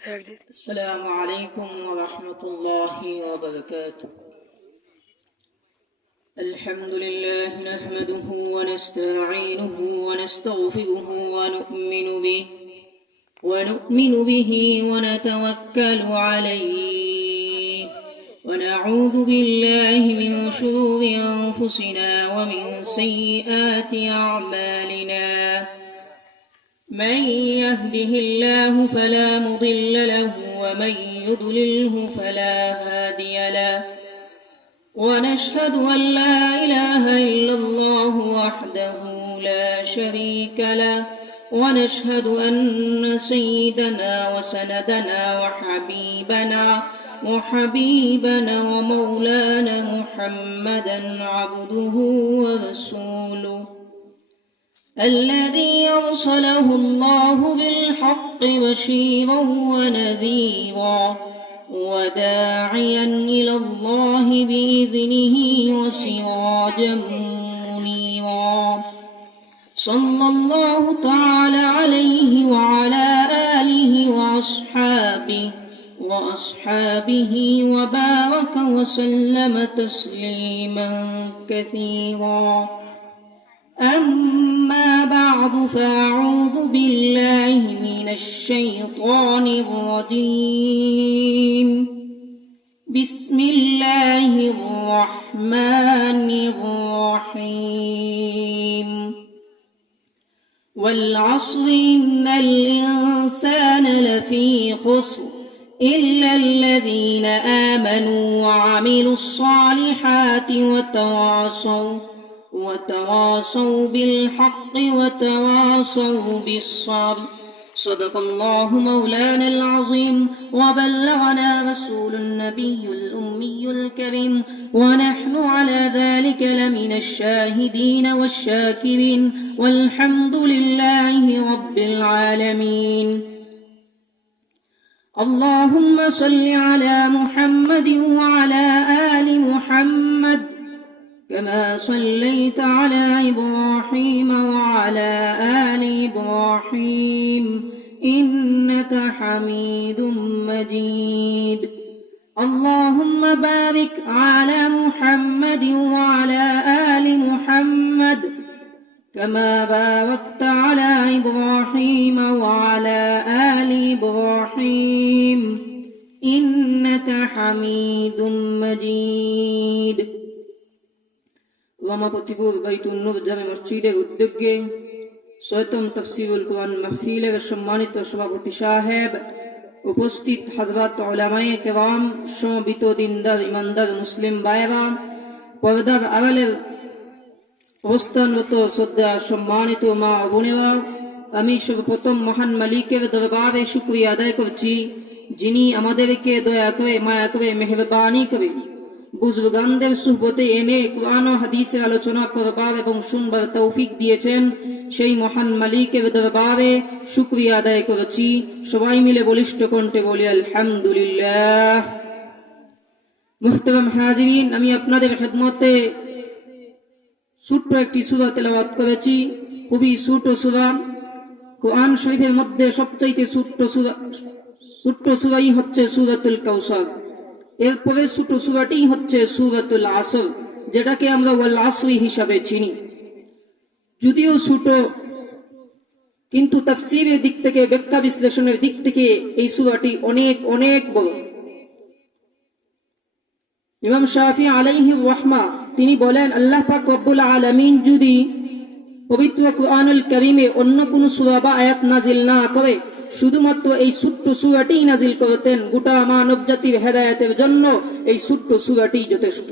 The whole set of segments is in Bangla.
السلام عليكم ورحمة الله وبركاته. الحمد لله نحمده ونستعينه ونستغفره ونؤمن به ونتوكل عليه ونعوذ بالله من شرور أنفسنا ومن سيئات أعمالنا. من يهده الله فلا مضل له ومن يضلله فلا هادي له. ونشهد أن لا إله إلا الله وحده لا شريك له. ونشهد أن سيدنا وسندنا وحبيبنا ومولانا محمدا عبده ورسوله الذي أرسله الله بالحق بشيرا ونذيرا وداعيا إلى الله بإذنه وسراجا منيرا. صلى الله تعالى عليه وعلى آله وأصحابه وبارك وسلم تسليما كثيرا. أما بعد فأعوذ بالله من الشيطان الرجيم. بسم الله الرحمن الرحيم. والعصر إن الإنسان لفي خسر إلا الذين آمنوا وعملوا الصالحات وتواصوا بالحق وتواصوا بالصبر. صدق الله مولانا العظيم وبلغنا رسول النبي الأمي الكريم ونحن على ذلك لمن الشاهدين والشاكرين والحمد لله رب العالمين. اللهم صل على محمد وعلى آل محمد كما صليت على إبراهيم وعلى آل إبراهيم إنك حميد مجيد. اللهم بارك على محمد وعلى آل محمد كما باركت على إبراهيم وعلى آل إبراهيم إنك حميد مجيد. রমাপতিপুর বাইতুন নূর জামে মসজিদের উদ্যোগে সৈয়দম তাফসীরুল কুরআন মাহফিলের সম্মানিত সভাপতি সাহেব, উপস্থিত হযরত উলামায়ে কেরাম, সমবেত দিনদার ইমানদার মুসলিম ভাইরা, পর্দার আড়ালের অবস্থানরত শ্রদ্ধা সম্মানিত মা ও বোনেরা, আমি সর্বপ্রথম মহান মালিকের দরবারে শুকরিয়া আদায় করছি, যিনি আমাদেরকে দয়া করে মায়া করে মেহেরবানি করে বুজুর্গানদের সুহবতে এনে কুরআন ও হাদিসের আলোচনা করবার এবং শুনবার তৌফিক দিয়েছেন। সেই মহান মালিকের দরবারে শুকরিয়া আদায় করছি। সবাই মিলে বলিষ্ঠ কণ্ঠে বলি আলহামদুলিল্লাহ। মুহতারাম হাজিরিন, আমি আপনাদের খেদমতে ছোট্ট একটি সূরা তেলাওয়াত করেছি। খুবই ছোট সূরা। কুরআন শরীফের মধ্যে সবচাইতে ছোট্ট সূরাই হচ্ছে সূরাতুল কাউসার। এরপরে ছোট সূরাটি হচ্ছে সূরাতুল আসর, যেটাকে আমরা ওয়াল আসরি হিসাবে চিনি। যদিও ছোট, কিন্তু তাফসীরের দিক থেকে, ব্যাখ্যা বিশ্লেষণের দিক থেকে এই সূরাটি অনেক অনেক বড়। ইমাম শাফি আলাইহি রাহমা তিনি বলেন, আল্লাহ পাক রব্বুল আলামিন যদি পবিত্র কুরআনুল কারীমে অন্য কোনো সূরা বা আয়াত নাজিল না করে, শুধুমাত্র এই ছোট্ট সূরাটি নাজিল করতেন, গোটা মানব জাতির হেদায়েতের জন্য এই ছোট্ট সূরাটি যথেষ্ট।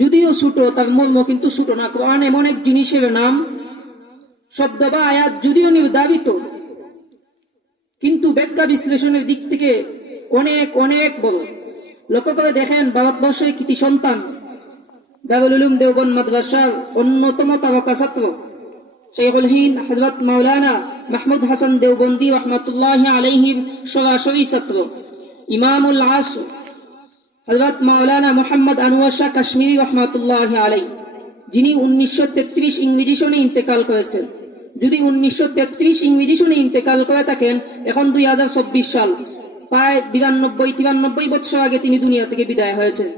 যদিও ছোট, তার মর্ম কিন্তু ছোট না। কোরআন এমন এক জিনিসের নাম, শব্দ বা আয়াত যদিও নির্ধারিত, কিন্তু ব্যাখ্যা বিশ্লেষণের দিক থেকে অনেক অনেক বড়। লক্ষ্য করে দেখেন, ভারতবর্ষের কৃতি সন্তান, দারুল উলুম দেওবন্দ মাদ্রাসার অন্যতম তারকা ছাত্র শাইখুল হিন্দ হযরত মাওলানা মাহমুদ হাসান দেওবন্দি রহমাতুল্লাহি আলাইহির সরাসরি ছাত্র ইমামুল আসর হযরত মাওলানা মুহাম্মদ আনোয়ার শাহ কাশ্মীরি রহমাতুল্লাহি আলাইহি, যিনি 1933 ইংরেজি সনে ইন্তেকাল করেছেন। যদি 1933 ইংরেজি সনে ইন্তেকাল করে থাকেন, এখন 2024 সাল, প্রায় 92-93 বছর আগে তিনি দুনিয়া থেকে বিদায় হয়েছেন।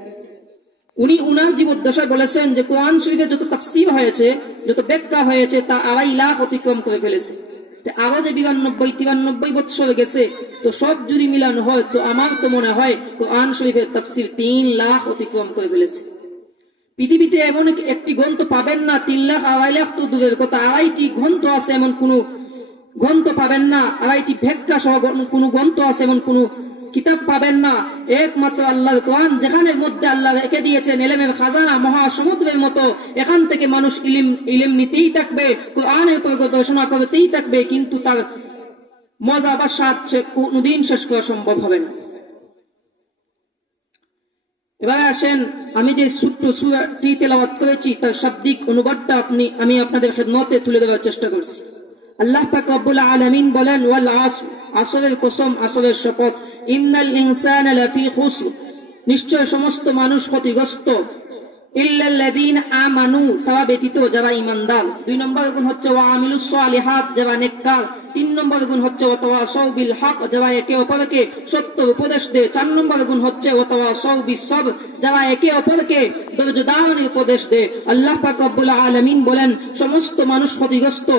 উনি উনার জীবদ্দশায় বলেছেন যে কোরআন শরীফের যত তাফসীর হয়েছে, যত ব্যাখ্যা হয়েছে, তা 2.5 লাখ অতিক্রম করে ফেলেছে। আরো যে 92-93 বছর গেছে, তো সব যদি মিলানো হয়, তো আমার তো মনে হয় কোরআন শরীফের তাফসীর 3 লাখ অতিক্রম করে ফেলেছে। পৃথিবীতে এমন একটি গ্রন্থ পাবেন না, 3 লাখ 2.5 লাখ তো দূরের কথা, 2.5টি গ্রন্থ আছে এমন কোনো গ্রন্থ পাবেন না, 2.5টি ব্যাখ্যা সহ কোনো গ্রন্থ আছে এমন কোনো কিতাব পাবেন না। একমাত্র আল্লাহর কোরআন, যেখানে মধ্যে আল্লাহ রেখে দিয়েছেন ইলমের খাজানা মহাসমুদ্রের মতো, এখান থেকে মানুষ ইলম নিতেই থাকবে, কোরআনের উপর গবেষণা করতেই থাকবে, কিন্তু তার মজা বা স্বাদ কোনোদিন শেষ করা সম্ভব হবে না। এবারে আসেন, আমি যে ছোট্ট সূরাটি তেলাওয়াত করেছি তার শাব্দিক অনুবাদটা আমি আপনাদের খেদমতে তুলে দেওয়ার চেষ্টা করছি। আল্লাহ পাক রব্বুল আলামিন বলেন, ওয়াল আসর, আসরের কসম, আসরের শপথ, ইন্নাল ইনসানা লাফি খুসর, নিশ্চয় সমস্ত মানুষ ক্ষতিগ্রস্ত, ইল্লাল্লাযীনা আমানু, তারা ব্যতীত যারা ঈমানদার। 2 নম্বর গুণ হচ্ছে ওয়া আমিলুস সালিহাত, যারা নেককার। 3 নম্বর গুণ হচ্ছে ওয়া তাওয়াসাউ বিল হক, যারা একে অপরকে সত্য উপদেশ দেয়। 4 নম্বর গুণ হচ্ছে ওয়া তাওয়াসাউ বিস সবর, যারা একে অপরকে ধৈর্য ধারণের উপদেশ দেয়। আল্লাহ পাক রব্বুল আলামিন বলেন সমস্ত মানুষ ক্ষতিগ্রস্ত।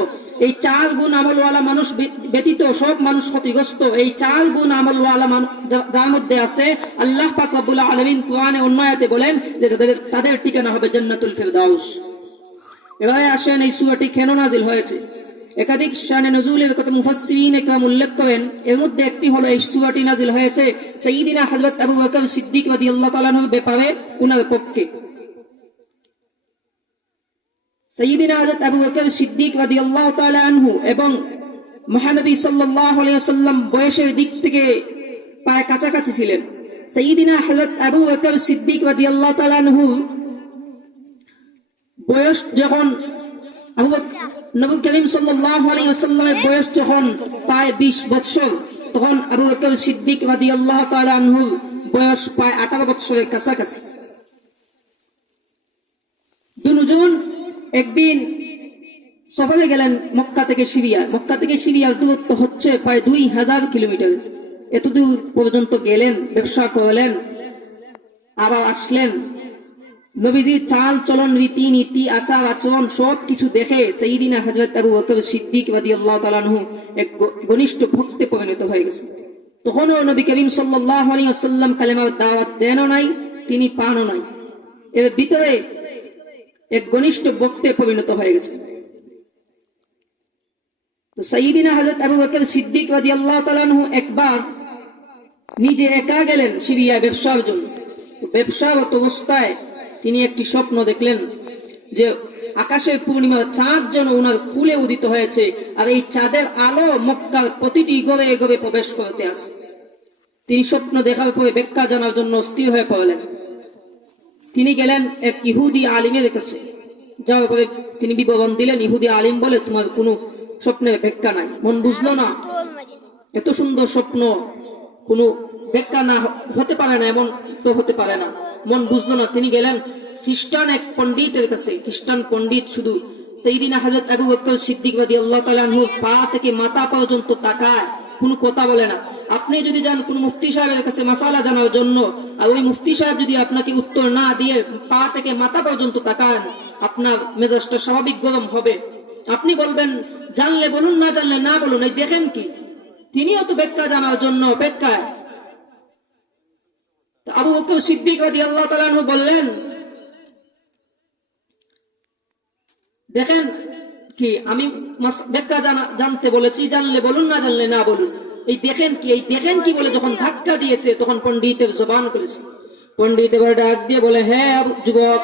এই 4 গুণ আমলওয়ালা মানুষ ব্যতীত সব মানুষ ক্ষতিগ্রস্ত। এই 4 গুণ আমলওয়ালা যার মধ্যে আছে, আল্লাহ পাক রব্বুল আলামিন কোরআনে অন্য আয়াতে বলেন যে তাদের ঠিকানা হবে জান্নাতুল ফিরদাউস। এবারে আসেন, এই সূরাটি কেন নাজিল হয়েছে? একাধিক শানে নজুলের কথা মুফাসসিরিন একরাম উল্লেখ করেন। এর মধ্যে একটি হলো এই সূরাটি নাজিল হয়েছে সাইয়্যিদিনা হযরত আবু বকর সিদ্দিক রাদিয়াল্লাহু তাআলা আনহুর ব্যাপারে, উনার পক্ষে। সাইয়্যিদিনা হযরত আবু বকর সিদ্দিক রাদিয়াল্লাহু তাআলা আনহু এবং মহানবী সাল্লাল্লাহু আলাইহি ওয়াসাল্লাম বয়সের দিক থেকে প্রায় কাছাকাছি ছিলেন। সাইয়্যিদিনা হযরত আবু বকর সিদ্দিক রাদিয়াল্লাহু তাআলা আনহু বয়স যখন, নবী করিম সাল্লাল্লাহু আলাইহি ওয়াসাল্লামের বয়স যখন প্রায় 20 বছর, তখন আবু বকর সিদ্দিক রাদিয়াল্লাহু তাআলা আনহু বয়স প্রায় 18 বছরের কাছাকাছি। দুজন একদিন সফরে গেলেন মক্কা থেকে সিরিয়া। মক্কা থেকে সিরিয়ার দূরত্ব হচ্ছে প্রায় 2000 কিলোমিটার। এতদূর পর্যন্ত গেলেন, ব্যবসা করলেন, আবার আসলেন। নবীজির চাল চলন, রীতি নীতি, আচার আচরণ সব কিছু দেখে সাইয়্যিদিনা হযরত আবু বকর সিদ্দিক রাদিয়াল্লাহু তাআলা আনহু এক ঘনিষ্ঠ ভক্তে পরিণত হয়ে গেছে। তখনও নবী করিম সাল্লাল্লাহু আলাইহি ওয়াসাল্লাম কালেমার দাওয়াত দেনও নাই, তিনি পানও নাই। এর ভিতরে এক ঘনিষ্ঠ ভক্তে পরিণত হয়ে গেছে। তো সাইয়্যিদিনা হযরত আবু বকর সিদ্দিক রাদিয়াল্লাহু তাআলা আনহু একবার নিজে একা গেলেন সিরিয়া ব্যবসার জন্য। তো ব্যবসারত অবস্থায় তিনি একটি স্বপ্ন দেখলেন যে আকাশের পূর্ণিমা চাঁদ যেন ওনার কুলে উদিত হয়েছে, আর এই চাঁদের আলো মক্কার প্রতিটি ঘরে ঘরে প্রবেশ করতে আসে। তিনি স্বপ্ন দেখার পরে ব্যাখ্যা জানার জন্য স্থির হয়ে পড়লেন। তিনি গেলেন এক ইহুদি আলিমের কাছে। যাওয়ার পরে তিনি বিবরণ দিলেন। ইহুদি আলিম বলে, তোমার কোনো স্বপ্নের ব্যাখ্যা নাই, মন বুঝলো না, এত সুন্দর স্বপ্ন কোনো ব্যাখ্যা না হতে পারে না, এমন তো হতে পারে না, মন বুঝলো না। তিনি গেলেন খ্রিস্টান এক পণ্ডিতের কাছে। খ্রিস্টান পণ্ডিত শুধু সাইয়্যিদিনা হযরত আবু বকর সিদ্দিক রাদিয়াল্লাহু তাআলা আনহুর পা থেকে মাথা পর্যন্ত তাকায়, কোনো কথা বলে না। আপনি যদি যান কোনো মুফতি সাহেবের কাছে মাসালা জানার জন্য, আর ওই মুফতি সাহেব যদি আপনাকে উত্তর না দিয়ে পা থেকে মাথা পর্যন্ত তাকান, আপনার মেজাজটা স্বাভাবিক গরম হবে। আপনি বলবেন জানলে বলুন, না জানলে না বলুন, এই দেখেন কি। তিনিও তো ব্যাখ্যা জানার জন্য অপেক্ষায়। আবু বকর সিদ্দিক রাদিয়াল্লাহু তাআলা আনহু বললেন, দেখেন কি, আমি ব্যাখ্যা জানতে বলেছি, জানলে বলুন, না জানলে না বলুন। এই দেখেন কি, এই দেখেন কি বলে যখন ধাক্কা দিয়েছে, তখন পণ্ডিতের জবান করেছে। পণ্ডিত এবার ডাক দিয়ে বলে, হ্যাঁ যুবক,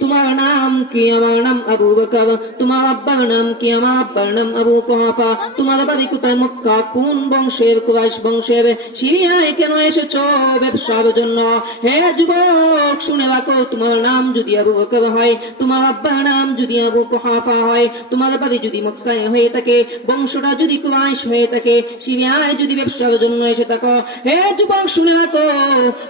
তোমার নাম কি? আমার নাম আবু বকর। তোমার আব্বার নাম কি? আমার আব্বার নাম আবু কুহাফা। তোমার বাড়ি কোথায়? মক্কা। কোন বংশের? কুরাইশ বংশের। সিরিয়ায় কেন এসেছো? ব্যবসার জন্য। হে যুবক, শুনে রাখো, তোমার নাম যদি আবু বকর হয়, তোমার আব্বার নাম যদি আবু কুহাফা হয়, তোমার বাড়ি যদি মক্কায় হয়ে থাকে, বংশটা যদি কুরাইশ হয়ে থাকে, সিরিয়ায় যদি ব্যবসার জন্য এসে থাকো, হে যুবক শুনে রাখো,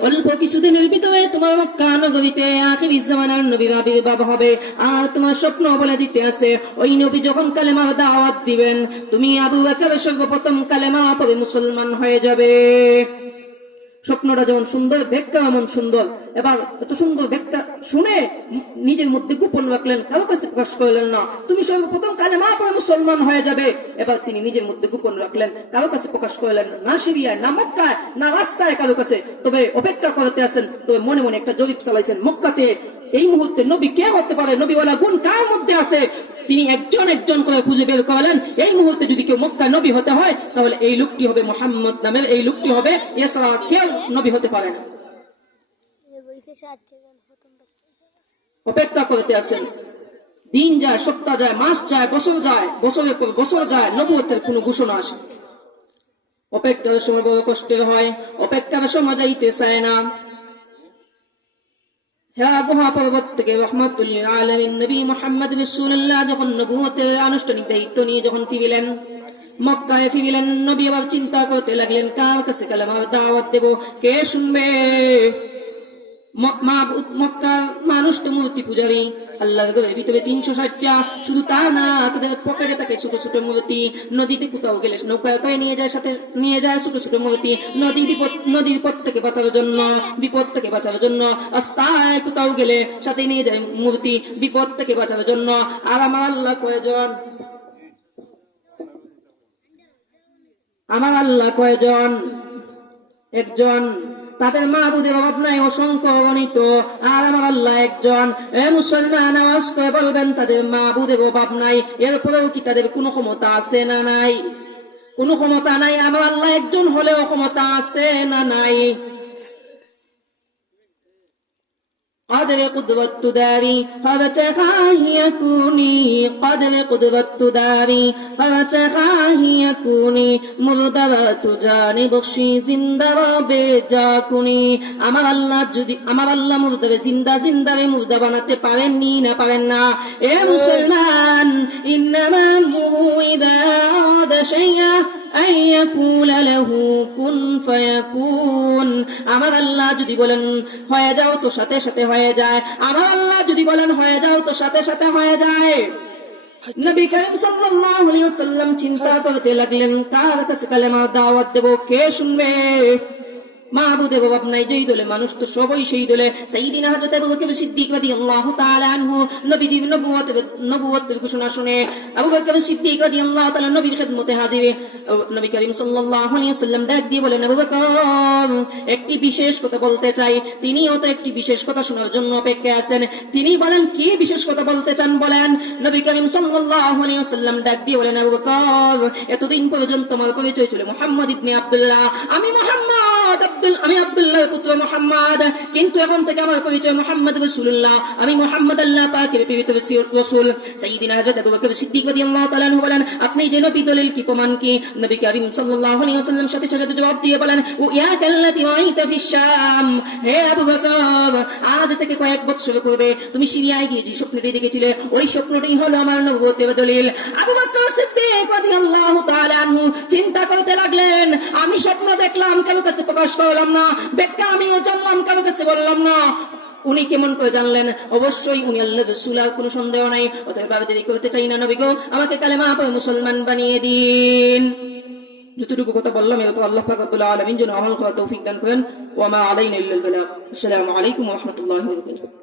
অল্প কিছুদিনের ভিতরে তোমার মক্কা নগরীতে আখির জামানার নবীরা আবির্ভাব হবে। আর তোমার স্বপ্ন বলে দিতে আছে ওই নবী যখন কালেমার দাওয়াত দিবেন তুমি আবু বকর সর্বপ্রথম কালেমা পড়ে মুসলমান হয়ে যাবে। স্বপ্নটা যেমন সুন্দর, ব্যাখ্যা এমন সুন্দর। এবার এত সুন্দর ব্যাখ্যা শুনে নিজের মধ্যে গোপন রাখলেন, কারো কাছে প্রকাশ করলেন না, তুমি সর্বপ্রথম কালেমা পড়ে মুসলমান হয়ে যাবে। এবার তিনি নিজের মধ্যে গোপন রাখলেন, কারো কাছে প্রকাশ করলেন না, না সিরিয়ায়, না মক্কায়, না রাস্তায় কারো কাছে। তবে অপেক্ষা করতে আসেন, তবে মনে মনে একটা জরিপ চালাইছেন মক্কাতে এই মুহূর্তে নবী কে হতে পারে, নবীওয়ালা গুণ কার মধ্যে আছে। তিনি একজন একজন করে খুঁজে বের করলেন, এই মুহূর্তে যদি কেউ মক্কা নবী হতে হয় তাহলে এই লোকটি হবে, মুহাম্মদ নামের এই লোকটি হবে, এছাড়া কেউ নবী হতে পারে না। অপেক্ষা করতে আসেন, দিন যায়, সপ্তাহ যায়, মাস যায়, বছর যায়, বছরের পর বছর যায়, নবুয়তের কোনো ঘোষণা আসে। অপেক্ষার সময় বড় কষ্টের হয়, অপেক্ষার সময় যাইতে চায় না। হেরা গুহা পর্বত থেকে রহমাতুল লিল আলামিন নবী মুহাম্মদ রাসূলুল্লাহ যখন নবুয়তের আনুষ্ঠানিক দায়িত্ব নিয়ে যখন ফিরলেন, মক্কায় ফিরলেন, নবী আবার চিন্তা করতে লাগলেন কার কাছে কালেমার দাওয়াত দেব, কে শুনবে। মক্কার মানুষ তো মূর্তি পূজারী, আল্লাহর ঘরের ভিতরে 360টা, শুধু তা না তাদের পকেটে থাকে ছোট ছোট মূর্তি, নদীতে কোথাও গেলে নৌকায় করে নিয়ে যায়, সাথে নিয়ে যায় ছোট ছোট মূর্তি, নদীর পথ থেকে বাঁচার জন্য, বিপদ থেকে বাঁচার জন্য, রাস্তায় কোথাও গেলে সাথে নিয়ে যায় মূর্তি, বিপদ থেকে বাঁচার জন্য। আর আমার আল্লাহ কয়জন, আমার আল্লাহ কয়জন, একজন। তাদের মাবুদের অভাব নাই, অসংখ্য অগণিত, আর আমার আল্লাহ একজন। এ মুসলমান আওয়াজ করে বলবেন তাদের মাবুদের অভাব নাই, এরপরেও কি তাদের কোনো ক্ষমতা আছে না নাই? কোনো ক্ষমতা নাই। আমার আল্লাহ একজন হলেও ক্ষমতা আছে না নাই? قدر قدرت داري فبتخاه يكوني قدر قدرت داري فبتخاه يكوني مردبت جاني بخشي زنده বেজাকুনি। আমার আল্লাহ যদি, আমার আল্লাহ মুর্দাবে জিন্দা, জিন্দাবে মুর্দা বানাতে পারেননি না, পারেন না। এ মুসলমান, ইন্নামা আমরুহু ইযা আরাদা শাইআ আন ইয়াকুলা লাহু কুন ফায়াকুন। আমার আল্লাহ যদি বলেন হয়ে যাও তো সাথে সাথে হয়ে যায়। আমার আল্লাহ যদি বলেন হয়ে যাও তো সাথে সাথে হয়ে যায়। নবী করিম সাল্লাল্লাহু আলাইহি ওয়াসাল্লাম চিন্তা করতে লাগলেন কার কাছে কালেমার দাওয়াত দেব, কে শুনবে। মাবুদের অভাব নাই, যেই দলে মানুষ তো সবই সেই দলে। সাইয়্যিদিনা হযরত আবু বকর সিদ্দিক রাদিয়াল্লাহু তাআলা আনহু নবীজির নবুয়তের ঘোষণা শুনে আবু বকর সিদ্দিক রাদিয়াল্লাহু তাআলা নবীর খিদমতে হাজির। নবী করিম সাল্লাল্লাহু আলাইহি ওয়াসাল্লাম ডাক দিয়ে বলেন, আবু বকর একটি বিশেষ কথা বলতে চাই। তিনিও তো একটি বিশেষ কথা শোনার জন্য অপেক্ষায় আছেন। তিনি বলেন কি বিশেষ কথা বলতে চান বলেন। নবী করিম সাল্লাল্লাহু আলাইহি ওয়াসাল্লাম ডাক দিয়ে বলেন, আবু বকর এতদিন পর্যন্ত আমার পরিচয় ছিল মুহাম্মদ ইবনে আব্দুল্লাহ, আমি আব্দুল্লাহর পুত্র মুহাম্মদ, কিন্তু এখন থেকে আমার পরিচয় মুহাম্মদ রাসূলুল্লাহ, আমি মুহাম্মদ আল্লাহ পাকের প্রেরিত রাসূল। সাইয়্যিদিনা হযরত আবু বকর সিদ্দিক রাদিয়াল্লাহু তাআলা আনহু বলেন, আপনি যে নবী দলিল কি, প্রমাণ কি? নবী করিম সাল্লাল্লাহু আলাইহি ওয়াসাল্লাম সাথে সাথে জবাব দিয়ে বলেন, ও ইয়া কাল্লাতি ওয়াইতা ফিশ শাম, হে আবু বকর আজ থেকে কয়েক বছর পূর্বে তুমি সিরিয়ায় গিয়ে যে স্বপ্নটি দেখেছিলে ওই স্বপ্নটাই হলো আমার নবুয়তের দলিল। আবু বকর সিদ্দিক রাদিয়াল্লাহু তাআলা আনহু চিন্তা করতে লাগলেন, আমি স্বপ্ন দেখলাম, কারো কাছে প্রকাশ করলাম না, ব্যাখ্যা আমিও জানলাম, কারো কাছে বললাম না। উনি কেমন করে জানলেন? অবশ্যই উনি আল্লাহর রাসূল, আর কোনো সন্দেহ নাই। অতএব আর দেরি করতে চাই না, নবী গো আমাকে কালেমা পড়ে মুসলমান বানিয়ে দিন। যতটুকু কথা বললাম এত আল্লাহ পাক রব্বুল আলামিন যেন আমল করার তৌফিক দান করেন। ওয়া মা আলাইনা ইল্লাল বালাগ। আসসালামু আলাইকুম ওয়া রাহমাতুল্লাহি ওয়া বারাকাতুহু।